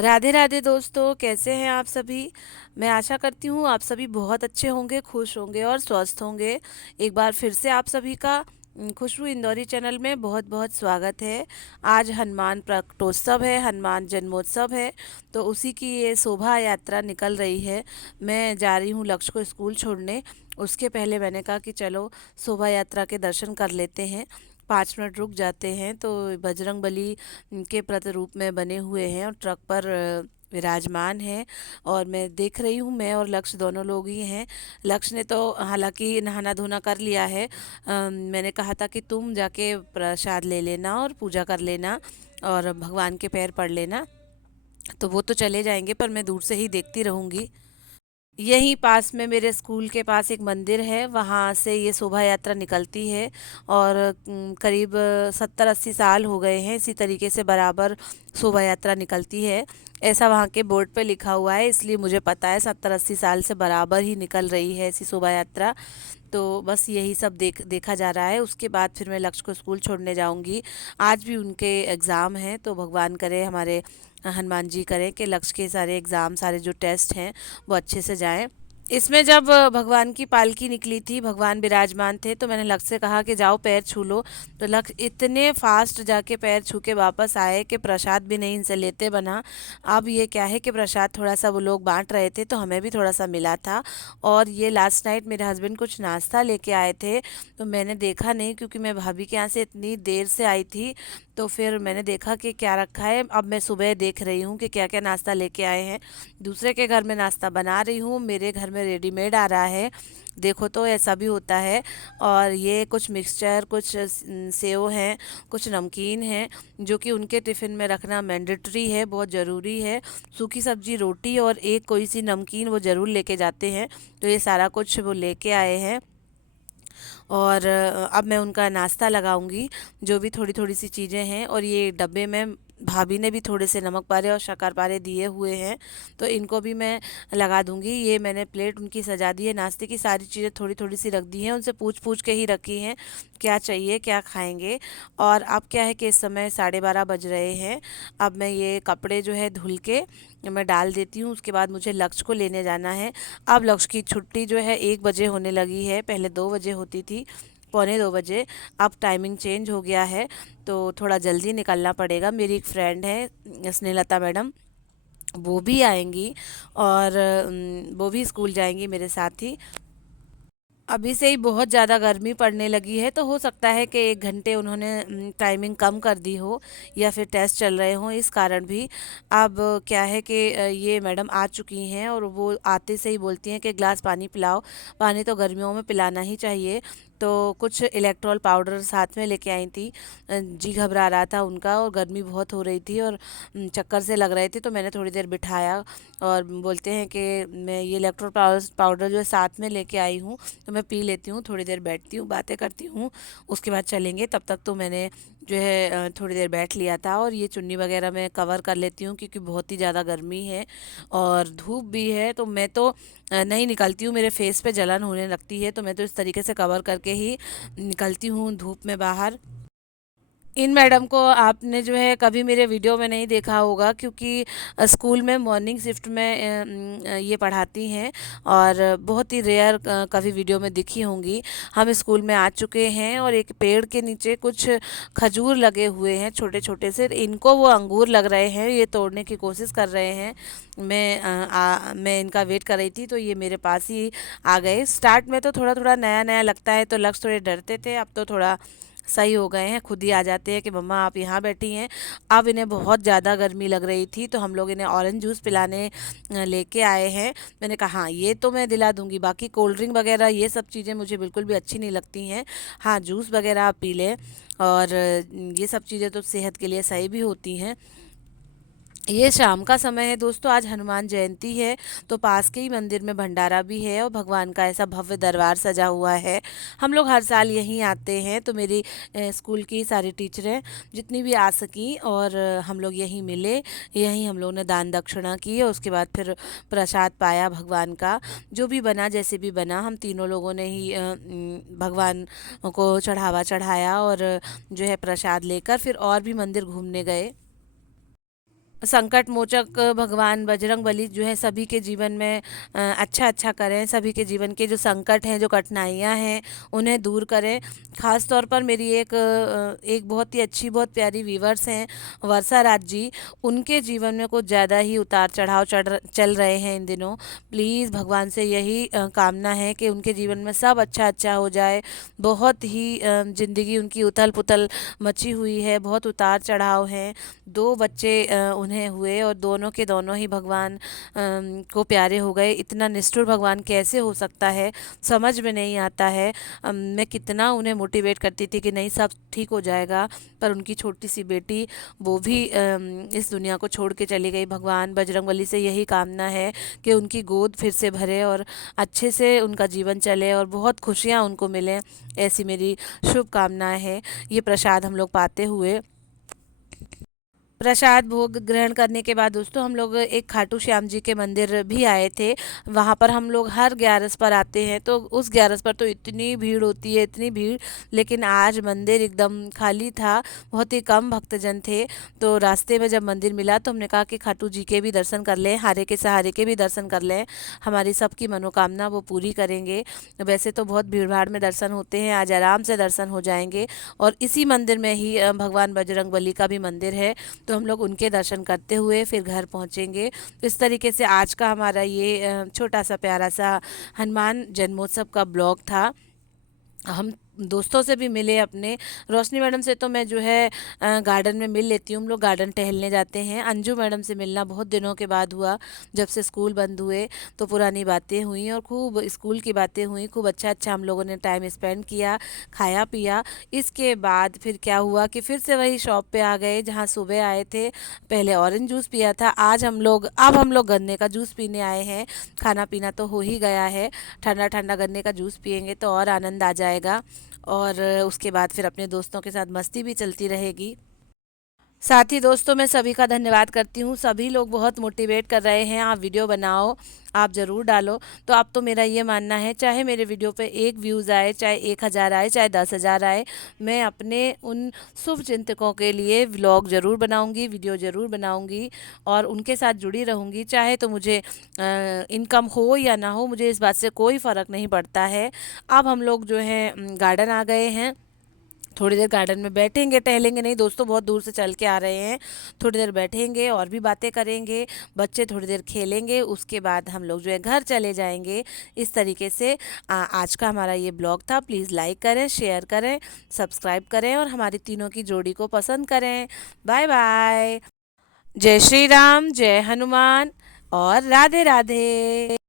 राधे राधे दोस्तों, कैसे हैं आप सभी। मैं आशा करती हूँ आप सभी बहुत अच्छे होंगे, खुश होंगे और स्वस्थ होंगे। एक बार फिर से आप सभी का खुशबू इंदौरी चैनल में बहुत बहुत स्वागत है। आज हनुमान प्रकटोत्सव है, हनुमान जन्मोत्सव है। तो उसी की ये शोभा यात्रा निकल रही है। मैं जा रही हूँ लक्ष्य को स्कूल छोड़ने। उसके पहले मैंने कहा कि चलो शोभा यात्रा के दर्शन कर लेते हैं। 5 मिनट रुक जाते हैं तो बजरंग बली के प्रतिरूप में बने हुए हैं और ट्रक पर विराजमान है। और मैं देख रही हूँ, मैं और लक्ष्य दोनों लोग ही हैं। लक्ष्य ने तो हालांकि नहाना धोना कर लिया है। मैंने कहा था कि तुम जाके प्रसाद ले लेना और पूजा कर लेना और भगवान के पैर पड़ लेना। तो वो तो चले जाएंगे पर मैं दूर से ही देखती रहूंगी। यहीं पास में मेरे स्कूल के पास एक मंदिर है, वहाँ से ये शोभा यात्रा निकलती है। और करीब 70-80 साल हो गए हैं इसी तरीके से बराबर शोभा यात्रा निकलती है। ऐसा वहाँ के बोर्ड पे लिखा हुआ है, इसलिए मुझे पता है 70-80 साल से बराबर ही निकल रही है ऐसी शोभा यात्रा। तो बस यही सब देखा जा रहा है। उसके बाद फिर मैं लक्ष्य को स्कूल छोड़ने जाऊंगी। आज भी उनके एग्ज़ाम हैं, तो भगवान करे, हमारे हनुमान जी करें कि लक्ष्य के सारे एग्ज़ाम, सारे जो टेस्ट हैं वो अच्छे से जाएं। इसमें जब भगवान की पालकी निकली थी, भगवान विराजमान थे, तो मैंने लक्ष्य से कहा कि जाओ पैर छू लो। तो लक्ष्य इतने फास्ट जाके पैर छू के वापस आए कि प्रसाद भी नहीं इनसे लेते बना। अब ये क्या है कि प्रसाद थोड़ा सा वो लोग बांट रहे थे तो हमें भी थोड़ा सा मिला था। और ये लास्ट नाइट मेरे हस्बैंड कुछ नाश्ता लेके आए थे, तो मैंने देखा नहीं क्योंकि मैं भाभी के यहाँ से इतनी देर से आई थी। तो फिर मैंने देखा कि क्या रखा है। अब मैं सुबह देख रही हूँ कि क्या क्या नाश्ता लेके आए हैं। दूसरे के घर में नाश्ता बना रही हूँ, मेरे घर में रेडीमेड आ रहा है। देखो तो ऐसा भी होता है। और ये कुछ मिक्सचर, कुछ सेव हैं, कुछ नमकीन हैं, जो कि उनके टिफ़िन में रखना मैंडेटरी है, बहुत ज़रूरी है। सूखी सब्जी, रोटी और एक कोई सी नमकीन वो ज़रूर लेके जाते हैं। तो ये सारा कुछ वो लेके आए हैं। और अब मैं उनका नाश्ता लगाऊंगी, जो भी थोड़ी थोड़ी सी चीज़ें हैं। और ये डब्बे में भाभी ने भी थोड़े से नमक पारे और शक्कर पारे दिए हुए हैं, तो इनको भी मैं लगा दूंगी। ये मैंने प्लेट उनकी सजा दी है, नाश्ते की सारी चीज़ें थोड़ी थोड़ी सी रख दी हैं, उनसे पूछ पूछ के ही रखी हैं क्या चाहिए, क्या खाएंगे। और अब क्या है कि इस समय 12:30 बज रहे हैं। अब मैं ये कपड़े जो है धुल के मैं डाल देती हूँ, उसके बाद मुझे लक्ष्य को लेने जाना है। अब लक्ष्य की छुट्टी जो है 1 बजे होने लगी है, पहले 2 बजे होती थी, पौने 2 बजे। अब टाइमिंग चेंज हो गया है, तो थोड़ा जल्दी निकलना पड़ेगा। मेरी एक फ्रेंड है स्नेहलता मैडम, वो भी आएंगी और वो भी स्कूल जाएंगी मेरे साथ ही। अभी से ही बहुत ज़्यादा गर्मी पड़ने लगी है, तो हो सकता है कि 1 घंटे उन्होंने टाइमिंग कम कर दी हो, या फिर टेस्ट चल रहे हों इस कारण भी। अब क्या है कि ये मैडम आ चुकी हैं और वो आते से ही बोलती हैं कि ग्लास पानी पिलाओ। पानी तो गर्मियों में पिलाना ही चाहिए। तो कुछ इलेक्ट्रॉल पाउडर साथ में लेके आई थी। जी घबरा रहा था उनका और गर्मी बहुत हो रही थी और चक्कर से लग रहे थे, तो मैंने थोड़ी देर बिठाया। और बोलते हैं कि मैं ये इलेक्ट्रॉल पाउडर जो है साथ में लेके आई हूँ, तो मैं पी लेती हूँ, थोड़ी देर बैठती हूँ, बातें करती हूँ, उसके बाद चलेंगे। तब तक तो मैंने जो है थोड़ी देर बैठ लिया था। और ये चुन्नी वगैरह मैं कवर कर लेती हूँ क्योंकि बहुत ही ज़्यादा गर्मी है और धूप भी है। तो मैं तो नहीं निकलती हूँ, मेरे फेस पे जलन होने लगती है, तो मैं तो इस तरीके से कवर करके ही निकलती हूँ धूप में बाहर। इन मैडम को आपने जो है कभी मेरे वीडियो में नहीं देखा होगा, क्योंकि स्कूल में मॉर्निंग शिफ्ट में ये पढ़ाती हैं और बहुत ही रेयर कभी वीडियो में दिखी होंगी। हम स्कूल में आ चुके हैं और एक पेड़ के नीचे कुछ खजूर लगे हुए हैं छोटे छोटे से, इनको वो अंगूर लग रहे हैं, ये तोड़ने की कोशिश कर रहे हैं। मैं इनका वेट कर रही थी तो ये मेरे पास ही आ गए। स्टार्ट में तो थोड़ा थोड़ा नया नया लगता है तो लक्ष्य थोड़े डरते थे, अब तो थोड़ा सही हो गए हैं, खुद ही आ जाते हैं कि मम्मा आप यहाँ बैठी हैं। अब इन्हें बहुत ज़्यादा गर्मी लग रही थी तो हम लोग इन्हें ऑरेंज जूस पिलाने लेके आए हैं। मैंने कहा हाँ ये तो मैं दिला दूंगी, बाकी कोल्ड ड्रिंक वगैरह ये सब चीज़ें मुझे बिल्कुल भी अच्छी नहीं लगती हैं। हाँ जूस वगैरह आप पी लें, और ये सब चीज़ें तो सेहत के लिए सही भी होती हैं। ये शाम का समय है दोस्तों, आज हनुमान जयंती है, तो पास के ही मंदिर में भंडारा भी है और भगवान का ऐसा भव्य दरबार सजा हुआ है। हम लोग हर साल यहीं आते हैं, तो मेरी स्कूल की सारी टीचरें जितनी भी आ सकी और हम लोग यहीं मिले। यहीं हम लोग ने दान दक्षिणा की और उसके बाद फिर प्रसाद पाया भगवान का। जो भी बना, जैसे भी बना, हम तीनों लोगों ने ही भगवान को चढ़ावा चढ़ाया और जो है प्रसाद लेकर फिर और भी मंदिर घूमने गए। संकट मोचक भगवान बजरंग बली जो है सभी के जीवन में अच्छा अच्छा करें, सभी के जीवन के जो संकट हैं, जो कठिनाइयाँ हैं, उन्हें दूर करें। ख़ास तौर पर मेरी एक बहुत ही अच्छी, बहुत प्यारी व्यूवर्स हैं, वर्षा राज जी। उनके जीवन में कुछ ज़्यादा ही उतार चढ़ाव चल रहे हैं इन दिनों। प्लीज़ भगवान से यही कामना है कि उनके जीवन में सब अच्छा अच्छा हो जाए। बहुत ही ज़िंदगी उनकी उथल पुथल मची हुई है, बहुत उतार चढ़ाव हैं। 2 बच्चे उन्हें हुए और दोनों के दोनों ही भगवान को प्यारे हो गए। इतना निष्ठुर भगवान कैसे हो सकता है, समझ में नहीं आता है। मैं कितना उन्हें मोटिवेट करती थी कि नहीं सब ठीक हो जाएगा, पर उनकी छोटी सी बेटी वो भी इस दुनिया को छोड़ के चली गई। भगवान बजरंगबली से यही कामना है कि उनकी गोद फिर से भरे और अच्छे से उनका जीवन चले और बहुत खुशियाँ उनको मिलें, ऐसी मेरी शुभकामनाएँ हैं। ये प्रसाद हम लोग पाते हुए, प्रसाद भोग ग्रहण करने के बाद दोस्तों हम लोग एक खाटू श्याम जी के मंदिर भी आए थे। वहाँ पर हम लोग हर ग्यारस पर आते हैं, तो उस ग्यारस पर तो इतनी भीड़ होती है, इतनी भीड़। लेकिन आज मंदिर एकदम खाली था, बहुत ही कम भक्तजन थे। तो रास्ते में जब मंदिर मिला तो हमने कहा कि खाटू जी के भी दर्शन कर लें, हारे के सहारे के भी दर्शन कर लें, हमारी सबकी मनोकामना वो पूरी करेंगे। वैसे तो बहुत भीड़ भाड़ में दर्शन होते हैं, आज आराम से दर्शन हो जाएंगे। और इसी मंदिर में ही भगवान बजरंग बली का भी मंदिर है, तो हम लोग उनके दर्शन करते हुए फिर घर पहुंचेंगे। तो इस तरीके से आज का हमारा ये छोटा सा प्यारा सा हनुमान जन्मोत्सव का ब्लॉग था। हम दोस्तों से भी मिले अपने। रोशनी मैडम से तो मैं जो है गार्डन में मिल लेती हूँ, हम लोग गार्डन टहलने जाते हैं। अंजू मैडम से मिलना बहुत दिनों के बाद हुआ, जब से स्कूल बंद हुए। तो पुरानी बातें हुई और खूब स्कूल की बातें हुई, खूब अच्छा अच्छा हम लोगों ने टाइम स्पेंड किया, खाया पिया। इसके बाद फिर क्या हुआ कि फिर से वही शॉप पे आ गए जहाँ सुबह आए थे। पहले ऑरेंज जूस पिया था, अब हम लोग गन्ने का जूस पीने आए हैं। खाना पीना तो हो ही गया है, ठंडा ठंडा गन्ने का जूस पियेंगे तो और आनंद आ जाएगा। और उसके बाद फिर अपने दोस्तों के साथ मस्ती भी चलती रहेगी। साथ ही दोस्तों मैं सभी का धन्यवाद करती हूँ, सभी लोग बहुत मोटिवेट कर रहे हैं, आप वीडियो बनाओ, आप ज़रूर डालो। तो अब तो मेरा ये मानना है, चाहे मेरे वीडियो पे 1 व्यूज़ आए, चाहे 1000 आए, चाहे 10,000 आए, मैं अपने उन शुभ चिंतकों के लिए व्लॉग ज़रूर बनाऊंगी, वीडियो ज़रूर बनाऊंगी और उनके साथ जुड़ी रहूंगी। चाहे तो मुझे इनकम हो या ना हो, मुझे इस बात से कोई फ़र्क नहीं पड़ता है। अब हम लोग जो है गार्डन आ गए हैं, थोड़ी देर गार्डन में बैठेंगे, टहलेंगे नहीं दोस्तों, बहुत दूर से चल के आ रहे हैं। थोड़ी देर बैठेंगे और भी बातें करेंगे, बच्चे थोड़ी देर खेलेंगे, उसके बाद हम लोग जो है घर चले जाएंगे। इस तरीके से आज का हमारा ये ब्लॉग था। प्लीज़ लाइक करें, शेयर करें, सब्सक्राइब करें और हमारी तीनों की जोड़ी को पसंद करें। Bye bye. जय श्री राम, जय हनुमान और राधे राधे।